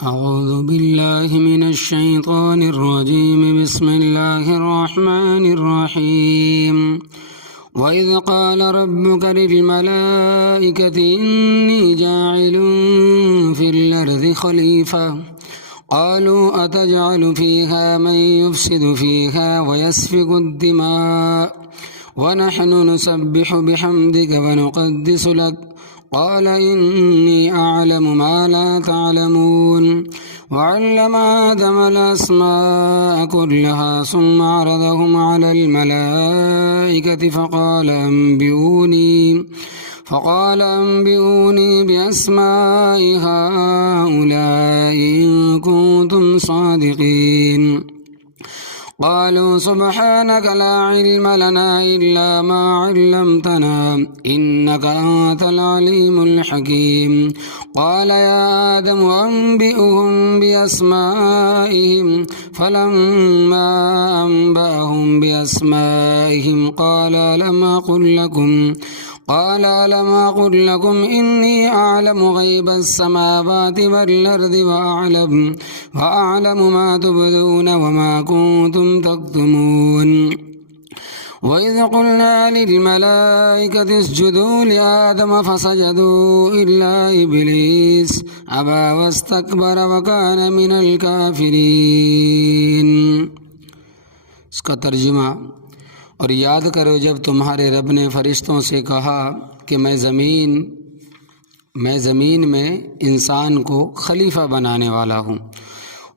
أعوذ بالله من الشيطان الرجيم بسم الله الرحمن الرحيم وإذ قال ربك للملائكة إني جاعل في الأرض خليفة قالوا أتجعل فيها من يفسد فيها ويسفك الدماء ونحن نسبح بحمدك ونقدس لك قال إني أعلم ما لا تعلمون وعلم آدم الأسماء كلها ثم عرضهم على الملائكة فقال أنبئوني بأسماء هؤلاء إن كنتم صادقين قالوا سبحانك لا علم لنا إلا ما علمتنا إنك أنت العليم الحكيم قال يا آدم أنبئهم بأسمائهم فلما أنبأهم بأسمائهم قال ألم أقل لكم إني أعلم غيب السماوات والأرض وأعلم ما تبدون وما كنتم تكتمون وإذ قلنا للملائكة اسجدوا لآدم فسجدوا إلا إبليس أبى واستكبر وكان من الكافرين۔ اس کا ترجمہ: اور یاد کرو جب تمہارے رب نے فرشتوں سے کہا کہ میں زمین میں انسان کو خلیفہ بنانے والا ہوں۔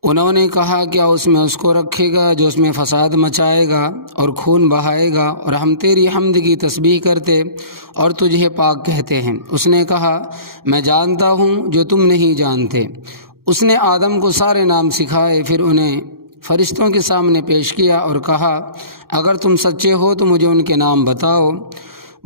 انہوں نے کہا کیا اس میں اس کو رکھے گا جو اس میں فساد مچائے گا اور خون بہائے گا، اور ہم تیری حمد کی تسبیح کرتے اور تجھے پاک کہتے ہیں۔ اس نے کہا میں جانتا ہوں جو تم نہیں جانتے۔ اس نے آدم کو سارے نام سکھائے، پھر انہیں فرشتوں کے سامنے پیش کیا اور کہا اگر تم سچے ہو تو مجھے ان کے نام بتاؤ۔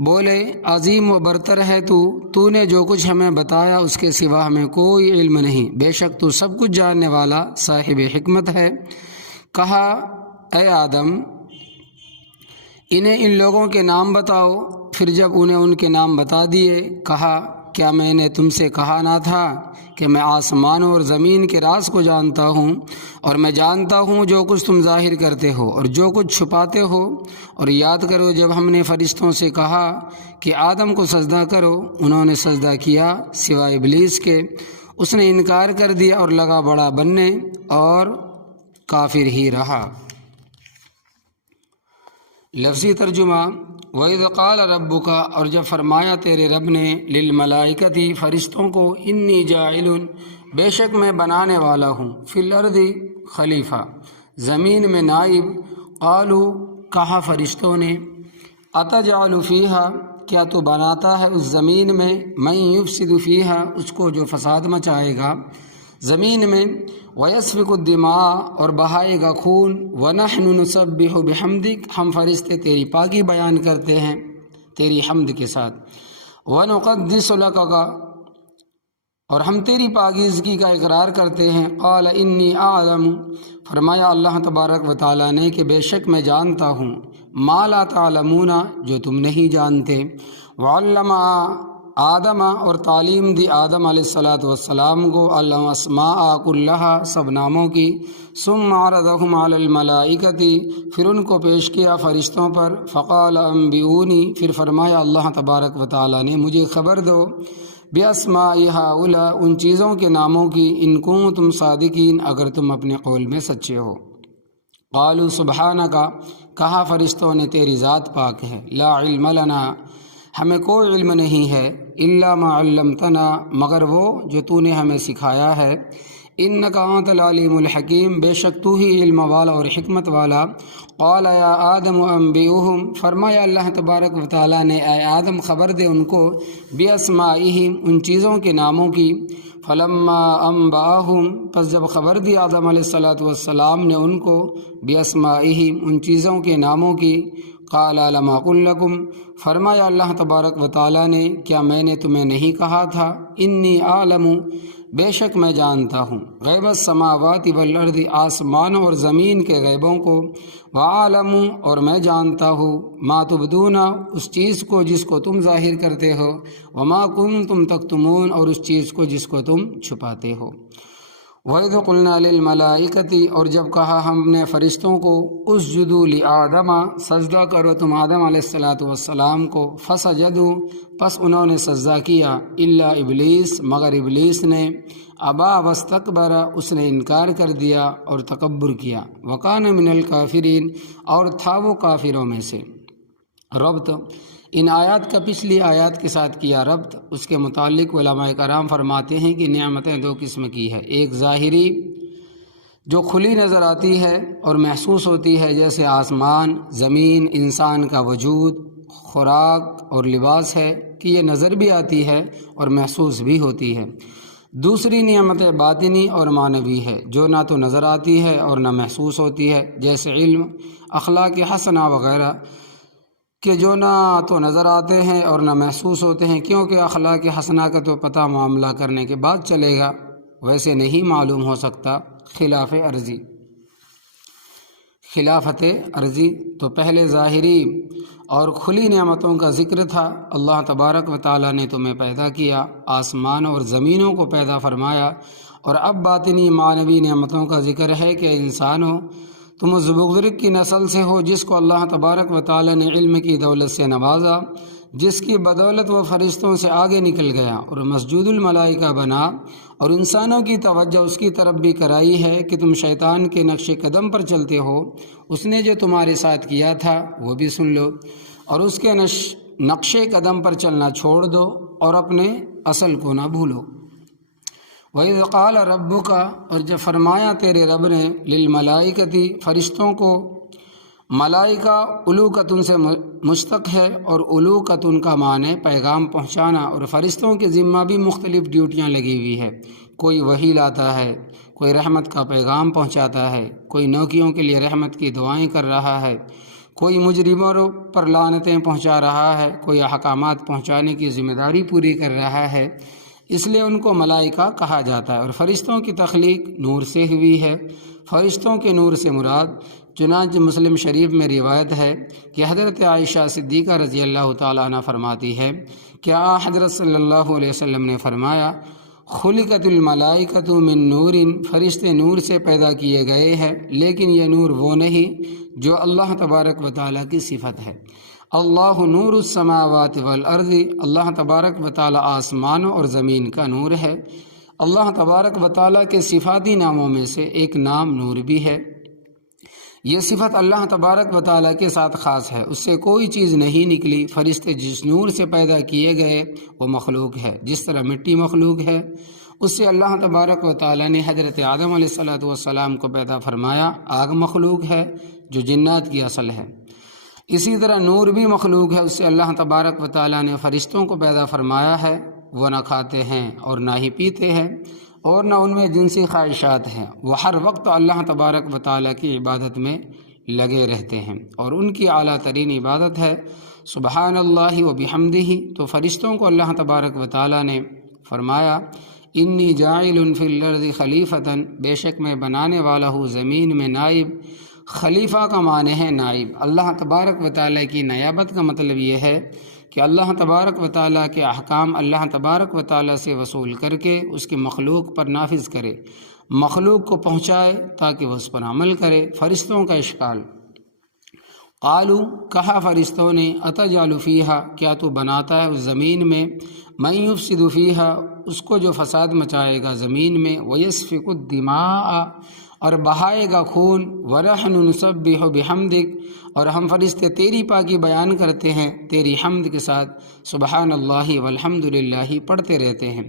بولے عظیم و برتر ہے تو نے جو کچھ ہمیں بتایا اس کے سوا ہمیں کوئی علم نہیں، بے شک تو سب کچھ جاننے والا صاحب حکمت ہے۔ کہا اے آدم انہیں ان لوگوں کے نام بتاؤ۔ پھر جب انہیں ان کے نام بتا دیے کہا کیا میں نے تم سے کہا نہ تھا کہ میں آسمانوں اور زمین کے راز کو جانتا ہوں، اور میں جانتا ہوں جو کچھ تم ظاہر کرتے ہو اور جو کچھ چھپاتے ہو۔ اور یاد کرو جب ہم نے فرشتوں سے کہا کہ آدم کو سجدہ کرو، انہوں نے سجدہ کیا سوائے ابلیس کے، اس نے انکار کر دیا اور لگا بڑا بننے اور کافر ہی رہا۔ لفظی ترجمہ: وَإِذْ قَالَ رَبُّكَ، اور جب فرمایا تیرے رب نے، لِلْمَلَائِكَةِ فرشتوں کو، اِنِّي جَاعِلٌ بے شک میں بنانے والا ہوں، فِي الْأَرْضِ خلیفہ زمین میں نائب۔ قالوا کہا فرشتوں نے، أَتَجْعَلُ فِيهَا کیا تو بناتا ہے اس زمین میں، مَن يُفْسِدُ فِيهَا اس کو جو فساد مچائے گا زمین میں، وَيَسْفِكُ الدِّمَاءَ اور بہائے گا خون، وَنَحْنُ نُسَبِّحُ بِحَمْدِكَ ہم فرشتے تیری پاکی بیان کرتے ہیں تیری حمد کے ساتھ، وَنُقَدِّسُ لَكَ اور ہم تیری پاکیزگی کا اقرار کرتے ہیں۔ قال انی اعلم فرمایا اللہ تبارک و تعالیٰ نے کہ بے شک میں جانتا ہوں، ما لا تعلمون جو تم نہیں جانتے۔ وعلم آدم اور تعلیم دی آدم علیہ السلام کو، الاسماء کلہا سب ناموں کی، ثم عرضهم علی الملائکۃ پھر ان کو پیش کیا فرشتوں پر، فقال انبئونی پھر فرمایا اللہ تبارک و تعالیٰ نے مجھے خبر دو، باسماء ہؤلاء ان چیزوں کے ناموں کی، ان کنتم صادقین اگر تم اپنے قول میں سچے ہو۔ قالوا سبحانک کہا فرشتوں نے تیری ذات پاک ہے، لا علم لنا ہمیں کوئی علم نہیں ہے، الا ما علمتنا مگر وہ جو تو نے ہمیں سکھایا ہے، انک انت العلیم الحکیم بے شک تو ہی علم والا اور حکمت والا۔ قال یا آدم انبئہم فرمایا اللہ تبارک و تعالیٰ نے اے آدم خبر دے ان کو، باسمائہم ان چیزوں کے ناموں کی، فلما انبأہم پس جب خبر دی آدم علیہ السلام نے ان کو، باسمائہم ان چیزوں کے ناموں کی، قال الم اقل لکم فرمایا اللہ تبارک و تعالیٰ نے کیا میں نے تمہیں نہیں کہا تھا، انی اعلم بے شک میں جانتا ہوں، غیب السماوات والارض آسمانوں اور زمین کے غیبوں کو، وعالم اور میں جانتا ہوں، ما تبدون اس چیز کو جس کو تم ظاہر کرتے ہو، وما کنتم تکتمون اور اس چیز کو جس کو تم چھپاتے ہو۔ وَإِذْ قُلْنَا لِلْمَلَائِكَةِ اور جب کہا ہم نے فرشتوں کو اسجدوا لآدم سجدہ کرو تم آدم علیہ السلام کو، فسجدوا پس انہوں نے سجدہ کیا، الا ابلیس مگر ابلیس نے، ابا واستکبر اس نے انکار کر دیا اور تکبر کیا، وکان من الکافرین اور تھا وہ کافروں میں سے۔ ربط ان آیات کا پچھلی آیات کے ساتھ کیا ربط، اس کے متعلق علماء کرام فرماتے ہیں کہ نعمتیں دو قسم کی ہے، ایک ظاہری جو کھلی نظر آتی ہے اور محسوس ہوتی ہے جیسے آسمان، زمین، انسان کا وجود، خوراک اور لباس ہے کہ یہ نظر بھی آتی ہے اور محسوس بھی ہوتی ہے۔ دوسری نعمت باطنی اور معنوی ہے جو نہ تو نظر آتی ہے اور نہ محسوس ہوتی ہے، جیسے علم، اخلاق حسنہ وغیرہ کہ جو نہ تو نظر آتے ہیں اور نہ محسوس ہوتے ہیں، کیونکہ اخلاق حسنہ کا تو پتہ معاملہ کرنے کے بعد چلے گا، ویسے نہیں معلوم ہو سکتا۔ خلافت عرضی تو پہلے ظاہری اور کھلی نعمتوں کا ذکر تھا۔ اللہ تبارک و تعالیٰ نے تمہیں پیدا کیا، آسمان اور زمینوں کو پیدا فرمایا، اور اب باطنی معنوی نعمتوں کا ذکر ہے کہ انسان ہو تم اس بزرگ کی نسل سے ہو جس کو اللہ تبارک و تعالیٰ نے علم کی دولت سے نوازا، جس کی بدولت وہ فرشتوں سے آگے نکل گیا اور مسجود الملائکہ بنا، اور انسانوں کی توجہ اس کی طرف بھی کرائی ہے کہ تم شیطان کے نقش قدم پر چلتے ہو، اس نے جو تمہارے ساتھ کیا تھا وہ بھی سن لو، اور اس کے نقش قدم پر چلنا چھوڑ دو اور اپنے اصل کو نہ بھولو۔ وَإِذْ قَالَ رَبُّكَ اور جب فرمایا تیرے رب نے، للملائکتی فرشتوں کو، ملائکہ الوکتن سے مشتق ہے، اور الوکتن کا معنی پیغام پہنچانا، اور فرشتوں کے ذمہ بھی مختلف ڈیوٹیاں لگی ہوئی ہے، کوئی وحی لاتا ہے، کوئی رحمت کا پیغام پہنچاتا ہے، کوئی نیکیوں کے لیے رحمت کی دعائیں کر رہا ہے، کوئی مجرموں پر لعنتیں پہنچا رہا ہے، کوئی احکامات پہنچانے کی ذمہ داری پوری کر رہا ہے، اس لیے ان کو ملائکہ کہا جاتا ہے۔ اور فرشتوں کی تخلیق نور سے ہوئی ہے۔ فرشتوں کے نور سے مراد، چنانچہ مسلم شریف میں روایت ہے کہ حضرت عائشہ صدیقہ رضی اللہ تعالیٰ عنہ فرماتی ہے کہ حضرت صلی اللہ علیہ وسلم نے فرمایا، خلقت الملائکۃ من نور، فرشتے نور سے پیدا کیے گئے ہیں، لیکن یہ نور وہ نہیں جو اللہ تبارک و تعالیٰ کی صفت ہے۔ اللہ نور السماوات والارض، اللہ تبارک و تعالیٰ آسمانوں اور زمین کا نور ہے۔ اللہ تبارک و تعالیٰ کے صفاتی ناموں میں سے ایک نام نور بھی ہے۔ یہ صفت اللہ تبارک و تعالیٰ کے ساتھ خاص ہے، اس سے کوئی چیز نہیں نکلی۔ فرشتے جس نور سے پیدا کیے گئے وہ مخلوق ہے، جس طرح مٹی مخلوق ہے، اس سے اللہ تبارک و تعالیٰ نے حضرت آدم علیہ السلام کو پیدا فرمایا، آگ مخلوق ہے جو جنات کی اصل ہے۔ اسی طرح نور بھی مخلوق ہے، اس سے اللہ تبارک و تعالیٰ نے فرشتوں کو پیدا فرمایا ہے، وہ نہ کھاتے ہیں اور نہ ہی پیتے ہیں اور نہ ان میں جنسی خواہشات ہیں، وہ ہر وقت اللہ تبارک و تعالیٰ کی عبادت میں لگے رہتے ہیں، اور ان کی اعلیٰ ترین عبادت ہے سبحان اللہ و بحمدہ۔ تو فرشتوں کو اللہ تبارک و تعالیٰ نے فرمایا، انی جاعل فی الارض خلیفۃ، بے شک میں بنانے والا ہوں زمین میں نائب۔ خلیفہ کا معنی ہے نائب۔ اللہ تبارک و تعالیٰ کی نیابت کا مطلب یہ ہے کہ اللہ تبارک و تعالیٰ کے احکام اللہ تبارک و تعالیٰ سے وصول کر کے اس کی مخلوق پر نافذ کرے، مخلوق کو پہنچائے تاکہ وہ اس پر عمل کرے۔ فرشتوں کا اشکال، قالو کہا فرشتوں نے، اتجعل فیہا کیا تو بناتا ہے اس زمین میں، من یفسد فیہا اس کو جو فساد مچائے گا زمین میں، ویسفک الدماء اور بہائے گا خون، ونحن نسبح بحمدک اور ہم فرشتے تیری پاکی بیان کرتے ہیں تیری حمد کے ساتھ، سبحان اللہ والحمد للہ پڑھتے رہتے ہیں،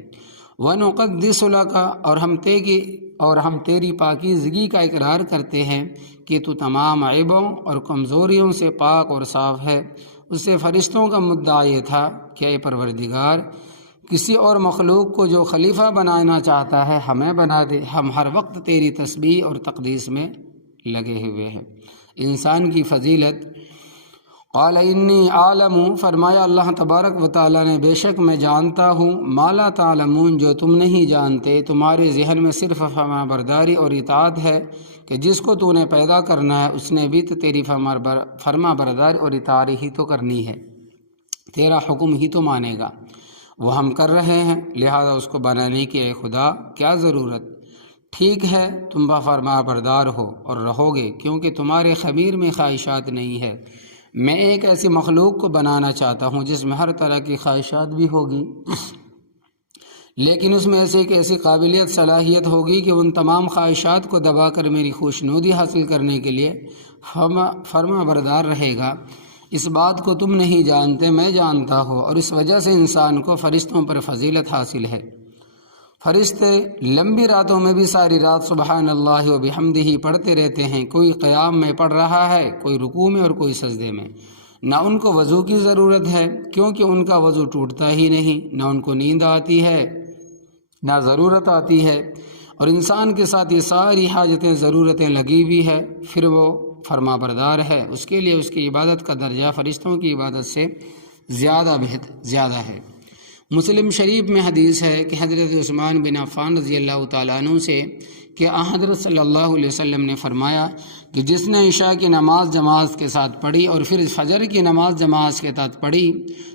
ونقدس لک اور ہم تیری پاکیزگی کا اقرار کرتے ہیں کہ تو تمام عیبوں اور کمزوریوں سے پاک اور صاف ہے۔ اس سے فرشتوں کا مدعا یہ تھا کہ اے پروردگار، کسی اور مخلوق کو جو خلیفہ بنانا چاہتا ہے ہمیں بنا دے، ہم ہر وقت تیری تسبیح اور تقدیس میں لگے ہوئے ہیں۔ انسان کی فضیلت، قال انی عالم، فرمایا اللہ تبارک و تعالیٰ نے، بے شک میں جانتا ہوں، ما لا تعلمون جو تم نہیں جانتے، تمہارے ذہن میں صرف فرما برداری اور اطاعت ہے کہ جس کو تو نے پیدا کرنا ہے اس نے بھی تو تیری فرما برداری اور اطاعت ہی تو کرنی ہے، تیرا حکم ہی تو مانے گا، وہ ہم کر رہے ہیں، لہذا اس کو بنانے کی اے خدا کیا ضرورت۔ ٹھیک ہے تم فرما بردار ہو اور رہو گے، کیونکہ تمہارے خمیر میں خواہشات نہیں ہے۔ میں ایک ایسی مخلوق کو بنانا چاہتا ہوں جس میں ہر طرح کی خواہشات بھی ہوگی، لیکن اس میں ایسی قابلیت صلاحیت ہوگی کہ ان تمام خواہشات کو دبا کر میری خوشنودی حاصل کرنے کے لیے فرما بردار رہے گا۔ اس بات کو تم نہیں جانتے، میں جانتا ہوں، اور اس وجہ سے انسان کو فرشتوں پر فضیلت حاصل ہے۔ فرشتے لمبی راتوں میں بھی ساری رات سبحان اللہ و بحمدہ پڑھتے رہتے ہیں، کوئی قیام میں پڑھ رہا ہے، کوئی رکوع میں اور کوئی سجدے میں۔ نہ ان کو وضو کی ضرورت ہے کیونکہ ان کا وضو ٹوٹتا ہی نہیں، نہ ان کو نیند آتی ہے نہ ضرورت آتی ہے، اور انسان کے ساتھ یہ ساری حاجتیں ضرورتیں لگی ہوئی ہے، پھر وہ فرما بردار ہے، اس کے لیے اس کی عبادت کا درجہ فرشتوں کی عبادت سے زیادہ ہے۔ مسلم شریف میں حدیث ہے کہ حضرت عثمان بن عفان رضی اللہ تعالیٰ عنہ سے کہ حضرت صلی اللہ علیہ وسلم نے فرمایا کہ جس نے عشاء کی نماز جماعت کے ساتھ پڑھی اور پھر فجر کی نماز جماعت کے ساتھ پڑھی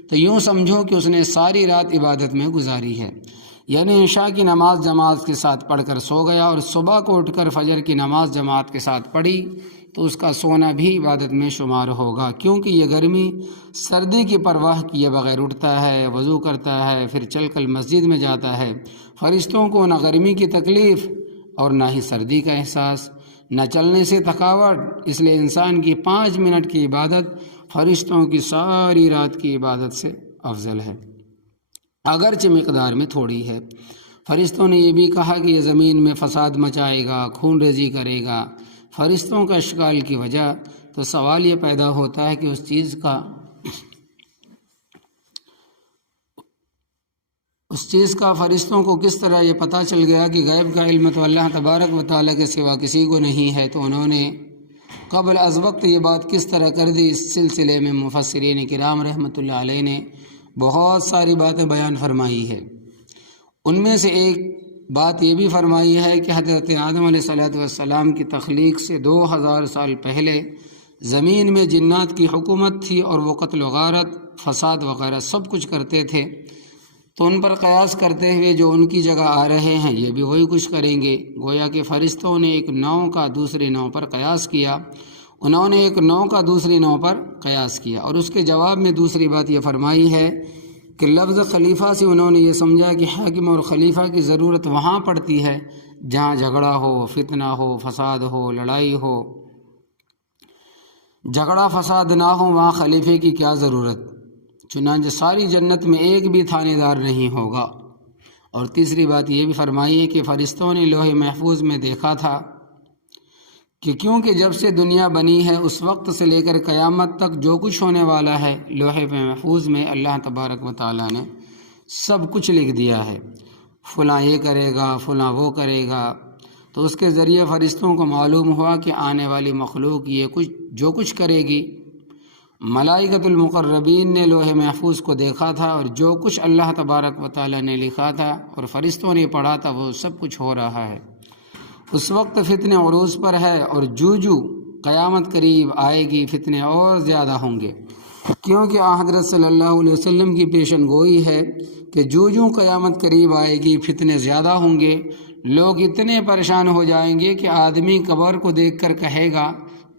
تو یوں سمجھو کہ اس نے ساری رات عبادت میں گزاری ہے، یعنی عشاء کی نماز جماعت کے ساتھ پڑھ کر سو گیا اور صبح کو اٹھ کر فجر کی نماز جماعت کے ساتھ پڑھی تو اس کا سونا بھی عبادت میں شمار ہوگا، کیونکہ یہ گرمی سردی کی پرواہ کیے بغیر اٹھتا ہے، وضو کرتا ہے، پھر چل کر مسجد میں جاتا ہے۔ فرشتوں کو نہ گرمی کی تکلیف اور نہ ہی سردی کا احساس، نہ چلنے سے تھکاوٹ، اس لیے انسان کی 5 منٹ کی عبادت فرشتوں کی ساری رات کی عبادت سے افضل ہے، اگرچہ مقدار میں تھوڑی ہے۔ فرشتوں نے یہ بھی کہا کہ یہ زمین میں فساد مچائے گا، خون ریزی کرے گا۔ فرشتوں کا اشکال کی وجہ تو سوال یہ پیدا ہوتا ہے کہ اس چیز کا فرشتوں کو کس طرح یہ پتہ چل گیا کہ غیب کا علم تو اللہ تبارک و تعالیٰ کے سوا کسی کو نہیں ہے، تو انہوں نے قبل از وقت یہ بات کس طرح کر دی۔ اس سلسلے میں مفسرین کرام رحمۃ اللہ علیہ نے بہت ساری باتیں بیان فرمائی ہے۔ ان میں سے ایک بات یہ بھی فرمائی ہے کہ حضرت آدم علیہ السلام کی تخلیق سے 2000 سال پہلے زمین میں جنات کی حکومت تھی اور وہ قتل و غارت، فساد وغیرہ سب کچھ کرتے تھے، تو ان پر قیاس کرتے ہوئے جو ان کی جگہ آ رہے ہیں یہ بھی وہی کچھ کریں گے۔ گویا کہ فرشتوں نے ایک نوع کا دوسرے نوع پر قیاس کیا، انہوں نے ایک نوع کا دوسری نوع پر قیاس کیا، اور اس کے جواب میں دوسری بات یہ فرمائی ہے کہ لفظ خلیفہ سے انہوں نے یہ سمجھا کہ حاکم اور خلیفہ کی ضرورت وہاں پڑتی ہے جہاں جھگڑا ہو، فتنہ ہو، فساد ہو، لڑائی ہو۔ جھگڑا فساد نہ ہو وہاں خلیفے کی کیا ضرورت، چنانچہ ساری جنت میں ایک بھی تھانے دار نہیں ہوگا۔ اور تیسری بات یہ بھی فرمائی ہے کہ فرشتوں نے لوح محفوظ میں دیکھا تھا کہ کیونکہ جب سے دنیا بنی ہے اس وقت سے لے کر قیامت تک جو کچھ ہونے والا ہے لوح محفوظ میں اللہ تبارک و تعالیٰ نے سب کچھ لکھ دیا ہے، فلاں یہ کرے گا، فلاں وہ کرے گا۔ تو اس کے ذریعے فرشتوں کو معلوم ہوا کہ آنے والی مخلوق جو کچھ کرے گی۔ ملائکۃ المقربین نے لوح محفوظ کو دیکھا تھا اور جو کچھ اللہ تبارک و تعالیٰ نے لکھا تھا اور فرشتوں نے پڑھا تھا وہ سب کچھ ہو رہا ہے۔ اس وقت فتنے عروج پر ہے اور جو قیامت قریب آئے گی فتنے اور زیادہ ہوں گے، کیونکہ حضرت صلی اللہ علیہ وسلم کی پیشن گوئی ہے کہ جو قیامت قریب آئے گی فتنے زیادہ ہوں گے، لوگ اتنے پریشان ہو جائیں گے کہ آدمی قبر کو دیکھ کر کہے گا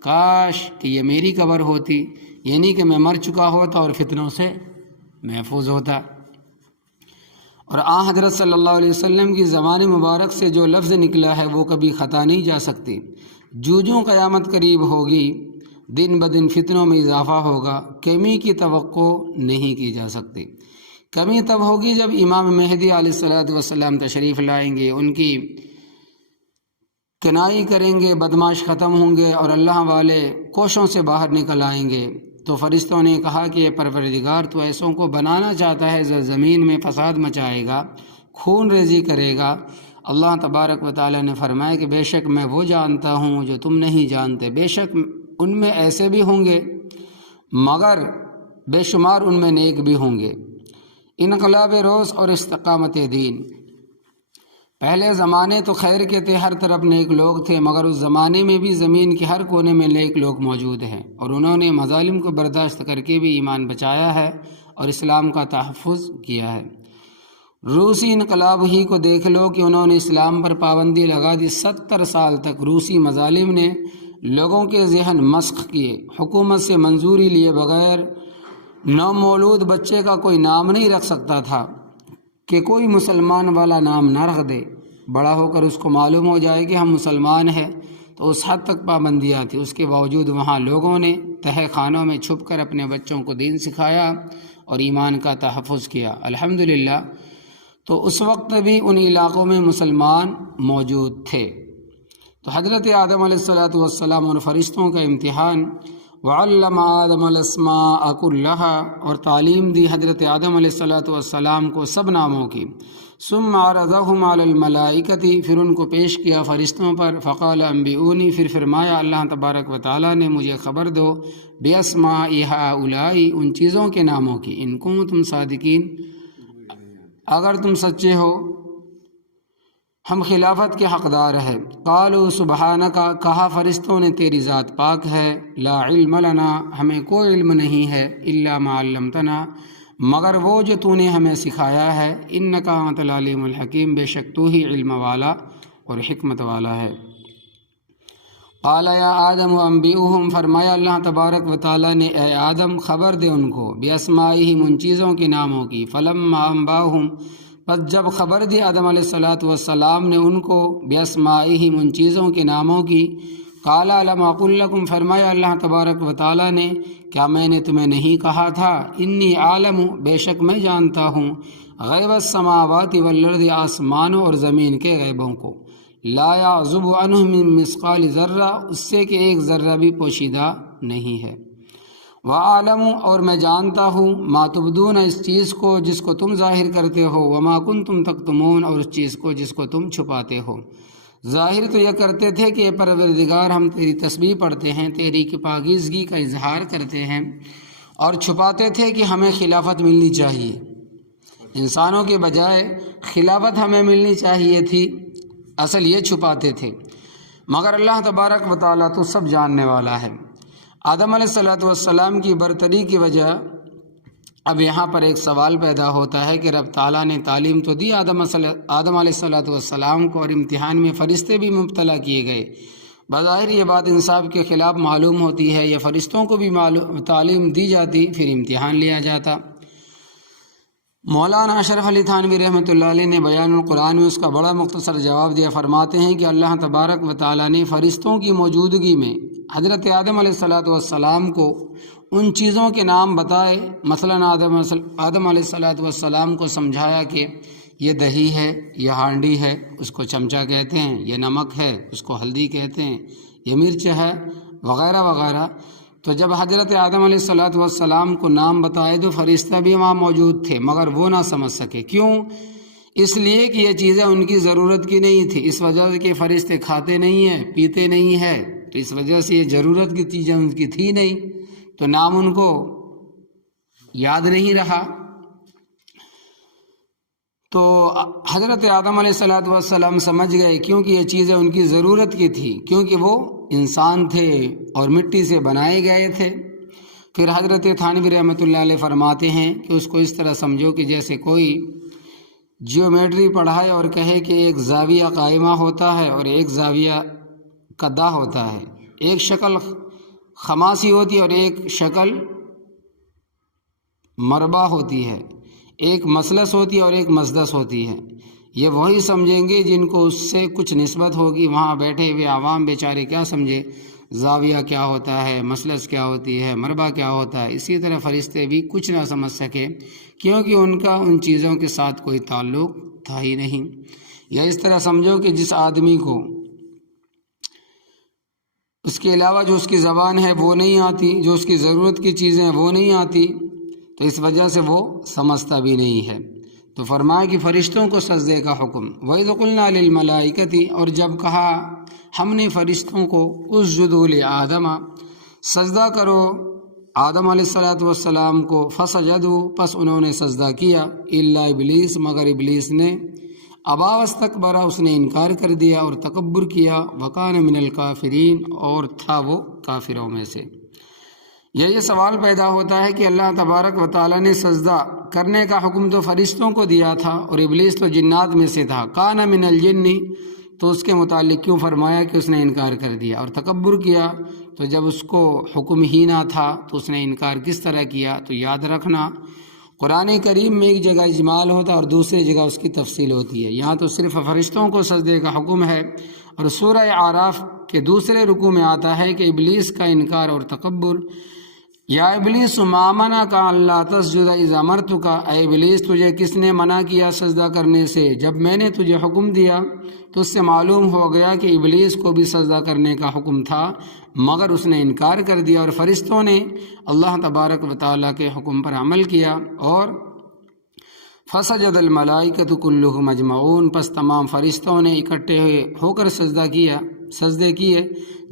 کاش کہ یہ میری قبر ہوتی، یعنی کہ میں مر چکا ہوتا اور فتنوں سے محفوظ ہوتا۔ اور حضرت صلی اللہ علیہ وسلم کی زبان مبارک سے جو لفظ نکلا ہے وہ کبھی خطا نہیں جا سکتی۔ جو قیامت قریب ہوگی دن بدن فتنوں میں اضافہ ہوگا، کمی کی توقع نہیں کی جا سکتی۔ کمی تب ہوگی جب امام مہدی علیہ السلام تشریف لائیں گے، ان کی کنائی کریں گے، بدماش ختم ہوں گے اور اللہ والے کوشوں سے باہر نکل آئیں گے۔ تو فرشتوں نے کہا کہ یہ پروردگار تو ایسوں کو بنانا چاہتا ہے جو زمین میں فساد مچائے گا، خون ریزی کرے گا۔ اللہ تبارک و تعالیٰ نے فرمایا کہ بے شک میں وہ جانتا ہوں جو تم نہیں جانتے، بے شک ان میں ایسے بھی ہوں گے مگر بے شمار ان میں نیک بھی ہوں گے۔ انقلاب روز اور استقامت دین، پہلے زمانے تو خیر کے تھے، ہر طرف نیک لوگ تھے، مگر اس زمانے میں بھی زمین کے ہر کونے میں نیک لوگ موجود ہیں، اور انہوں نے مظالم کو برداشت کر کے بھی ایمان بچایا ہے اور اسلام کا تحفظ کیا ہے۔ روسی انقلاب ہی کو دیکھ لو کہ انہوں نے اسلام پر پابندی لگا دی۔ 70 سال تک روسی مظالم نے لوگوں کے ذہن مسخ کیے، حکومت سے منظوری لیے بغیر نومولود بچے کا کوئی نام نہیں رکھ سکتا تھا کہ کوئی مسلمان والا نام نہ رکھ دے، بڑا ہو کر اس کو معلوم ہو جائے کہ ہم مسلمان ہیں، تو اس حد تک پابندیاں تھیں۔ اس کے باوجود وہاں لوگوں نے تہہ خانوں میں چھپ کر اپنے بچوں کو دین سکھایا اور ایمان کا تحفظ کیا، الحمدللہ۔ تو اس وقت بھی ان علاقوں میں مسلمان موجود تھے۔ تو حضرت آدم علیہ السلام اور فرشتوں کا امتحان، وعلم آدم الاسماء کلہا، اور تعلیم دی حضرت آدم علیہ السلام کو سب ناموں کی، ثم عرضہم علی الملائکۃ، پھر ان کو پیش کیا فرشتوں پر، فقال انبئونی، پھر فرمایا اللہ تبارک و تعالیٰ نے مجھے خبر دو، باسماء ہؤلاء، ان چیزوں کے ناموں کی، ان کنتم صادقین، اگر تم سچے ہو ہم خلافت کے حقدار ہیں۔ قالوا سبحانک، کہا فرشتوں نے تیری ذات پاک ہے، لا علم لنا، ہمیں کوئی علم نہیں ہے، الا ما علمتنا، مگر وہ جو تو نے ہمیں سکھایا ہے، انک انت العلیم الحکیم، بے شک تو ہی علم والا اور حکمت والا ہے۔ قال یا آدم انبئہم، فرمایا اللہ تبارک و تعالیٰ نے اے آدم خبر دے ان کو، باسمائہم، ان چیزوں کے ناموں کی، فلما انباہم، پس جب خبر دی آدم علیہ السلام نے ان کو، باسمائہم، ان چیزوں کے ناموں کی، قال الم اقل لکم، فرمایا اللہ تبارک و تعالیٰ نے کیا میں نے تمہیں نہیں کہا تھا، انی عالم، بے شک میں جانتا ہوں، غیب السماوات والارض، آسمانوں اور زمین کے غیبوں کو، لا یعزب عنہ من مثقال ذرہ، اس سے کہ ایک ذرہ بھی پوشیدہ نہیں ہے، وَأَعْلَمُ، اور میں جانتا ہوں، ما تبدون، اس چیز کو جس کو تم ظاہر کرتے ہو، وما کنتم تکتمون، اور اس چیز کو جس کو تم چھپاتے ہو۔ ظاہر تو یہ کرتے تھے کہ اے پروردگار ہم تیری تسبیح پڑھتے ہیں، تیری پاکیزگی کا اظہار کرتے ہیں، اور چھپاتے تھے کہ ہمیں خلافت ملنی چاہیے، انسانوں کے بجائے خلافت ہمیں ملنی چاہیے تھی، اصل یہ چھپاتے تھے۔ مگر اللہ تبارک و تعالیٰ تو سب جاننے والا ہے۔ آدم علیہ السلام کی برتری کی وجہ، اب یہاں پر ایک سوال پیدا ہوتا ہے کہ رب تعالیٰ نے تعلیم تو دی آدم علیہ السلام کو، اور امتحان میں فرشتے بھی مبتلا کیے گئے، بظاہر یہ بات انصاف کے خلاف معلوم ہوتی ہے، یا فرشتوں کو بھی تعلیم دی جاتی پھر امتحان لیا جاتا۔ مولانا اشرف علی تھانوی رحمۃ اللہ علیہ نے بیان القرآن میں اس کا بڑا مختصر جواب دیا، فرماتے ہیں کہ اللہ تبارک و تعالیٰ نے فرشتوں کی موجودگی میں حضرت آدم علیہ السلام کو ان چیزوں کے نام بتائے، مثلاً آدم علیہ السلام کو سمجھایا کہ یہ دہی ہے، یہ ہانڈی ہے، اس کو چمچہ کہتے ہیں، یہ نمک ہے، اس کو ہلدی کہتے ہیں، یہ مرچ ہے، وغیرہ وغیرہ۔ تو جب حضرت آدم علیہ السلام کو نام بتائے تو فرشتہ بھی وہاں موجود تھے، مگر وہ نہ سمجھ سکے۔ کیوں؟ اس لیے کہ یہ چیزیں ان کی ضرورت کی نہیں تھی، اس وجہ سے کہ فرشتے کھاتے نہیں ہیں، پیتے نہیں ہیں، تو اس وجہ سے یہ ضرورت کی چیزیں ان کی تھی نہیں، تو نام ان کو یاد نہیں رہا۔ تو حضرت آدم علیہ السلام سمجھ گئے، کیونکہ یہ چیزیں ان کی ضرورت کی تھی، کیونکہ وہ انسان تھے اور مٹی سے بنائے گئے تھے۔ پھر حضرت تھانوی رحمۃ اللہ علیہ فرماتے ہیں کہ اس کو اس طرح سمجھو کہ جیسے کوئی جیومیٹری پڑھائے اور کہے کہ ایک زاویہ قائمہ ہوتا ہے اور ایک زاویہ قدا ہوتا ہے، ایک شکل خماسی ہوتی ہے اور ایک شکل مربع ہوتی ہے، ایک مثلث ہوتی ہے اور ایک مسدس ہوتی ہے۔ یہ وہی سمجھیں گے جن کو اس سے کچھ نسبت ہوگی، وہاں بیٹھے ہوئے عوام بیچارے کیا سمجھے، زاویہ کیا ہوتا ہے، مثلث کیا ہوتی ہے، مربع کیا ہوتا ہے۔ اسی طرح فرشتے بھی کچھ نہ سمجھ سکے، کیونکہ ان کا ان چیزوں کے ساتھ کوئی تعلق تھا ہی نہیں۔ یا اس طرح سمجھو کہ جس آدمی کو اس کے علاوہ جو اس کی زبان ہے وہ نہیں آتی، جو اس کی ضرورت کی چیزیں ہیں وہ نہیں آتی، تو اس وجہ سے وہ سمجھتا بھی نہیں ہے۔ تو فرمایا کہ فرشتوں کو سجدے کا حکم، وَإِذْ قُلْنَا لِلْمَلَائِكَةِ، اور جب کہا ہم نے فرشتوں کو، اسجدوا لآدم، سجدہ کرو آدم علیہ السلام کو، فسجدوا، پس انہوں نے سجدہ کیا، الا ابلیس، مگر ابلیس نے، ابا واستکبر، اس نے انکار کر دیا اور تکبر کیا، وکان من الکافرین، اور تھا وہ کافروں میں سے۔ یہ سوال پیدا ہوتا ہے کہ اللہ تبارک و تعالیٰ نے سجدہ کرنے کا حکم تو فرشتوں کو دیا تھا اور ابلیس تو جنات میں سے تھا، کان من الجن، تو اس کے متعلق کیوں فرمایا کہ اس نے انکار کر دیا اور تکبر کیا؟ تو جب اس کو حکم ہی نہ تھا تو اس نے انکار کس طرح کیا؟ تو یاد رکھنا، قرآن کریم میں ایک جگہ اجمال ہوتا ہے اور دوسری جگہ اس کی تفصیل ہوتی ہے۔ یہاں تو صرف فرشتوں کو سجدے کا حکم ہے، اور سورہ اعراف کے دوسرے رکوع میں آتا ہے کہ ابلیس کا انکار اور تکبر، یا ابلیس ما منعک الا تسجد اذ امرتک، اے ابلیس تجھے کس نے منع کیا سجدہ کرنے سے جب میں نے تجھے حکم دیا؟ تو اس سے معلوم ہو گیا کہ ابلیس کو بھی سجدہ کرنے کا حکم تھا، مگر اس نے انکار کر دیا، اور فرشتوں نے اللہ تبارک و تعالیٰ کے حکم پر عمل کیا۔ اور فسجد الملائکۃ کلہم اجمعون، پس تمام فرشتوں نے اکٹھے ہو کر سجدے کیے،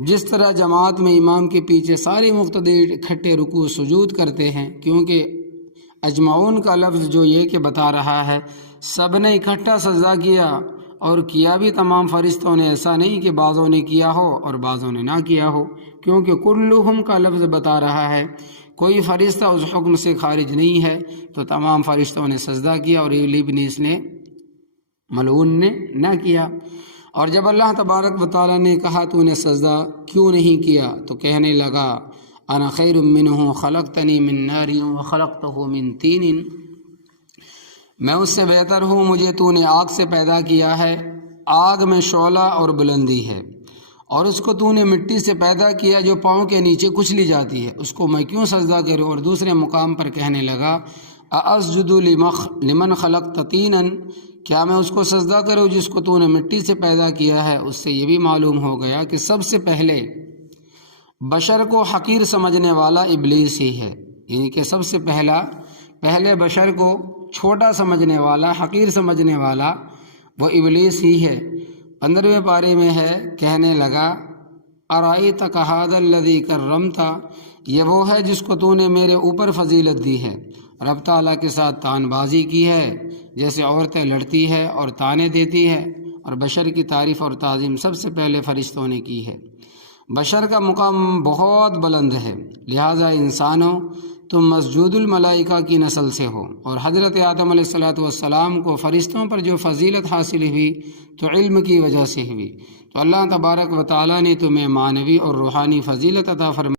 جس طرح جماعت میں امام کے پیچھے سارے مقتدی اکٹھے رکوع سجود کرتے ہیں، کیونکہ اجمعون کا لفظ جو یہ کہ بتا رہا ہے سب نے اکٹھا سجدہ کیا، اور کیا بھی تمام فرشتوں نے، ایسا نہیں کہ بعضوں نے کیا ہو اور بعضوں نے نہ کیا ہو، کیونکہ کلہم کا لفظ بتا رہا ہے کوئی فرشتہ اس حکم سے خارج نہیں ہے، تو تمام فرشتوں نے سجدہ کیا اور ابلیس نے، ملعون نے، نہ کیا۔ اور جب اللہ تبارک و تعالیٰ نے کہا تو نے سجدہ کیوں نہیں کیا؟ تو کہنے لگا انا خیر منہ خلقتنی من نار وخلقتہ من طین، میں اس سے بہتر ہوں، مجھے تو نے آگ سے پیدا کیا ہے، آگ میں شعلہ اور بلندی ہے، اور اس کو تو نے مٹی سے پیدا کیا جو پاؤں کے نیچے کچلی جاتی ہے، اس کو میں کیوں سجدہ کروں؟ اور دوسرے مقام پر کہنے لگا ااسجد لمن خلقت طینا، کیا میں اس کو سجدہ کروں جس کو تو نے مٹی سے پیدا کیا ہے؟ اس سے یہ بھی معلوم ہو گیا کہ سب سے پہلے بشر کو حقیر سمجھنے والا ابلیس ہی ہے، یعنی کہ سب سے پہلے بشر کو چھوٹا سمجھنے والا، حقیر سمجھنے والا وہ ابلیس ہی ہے۔ 15ویں پارے میں ہے، کہنے لگا ارأیتک ھذا الذی کرمت، یہ وہ ہے جس کو تو نے میرے اوپر فضیلت دی ہے۔ رب تعالیٰ کے ساتھ تان بازی کی ہے، جیسے عورتیں لڑتی ہے اور تانے دیتی ہے، اور بشر کی تعریف اور تعظیم سب سے پہلے فرشتوں نے کی ہے۔ بشر کا مقام بہت بلند ہے، لہٰذا انسانوں تم مسجود الملائکہ کی نسل سے ہو، اور حضرت آدم علیہ السلام کو فرشتوں پر جو فضیلت حاصل ہوئی تو علم کی وجہ سے ہوئی، تو اللہ تبارک و تعالیٰ نے تمہیں معنوی اور روحانی فضیلت عطا فرمائی۔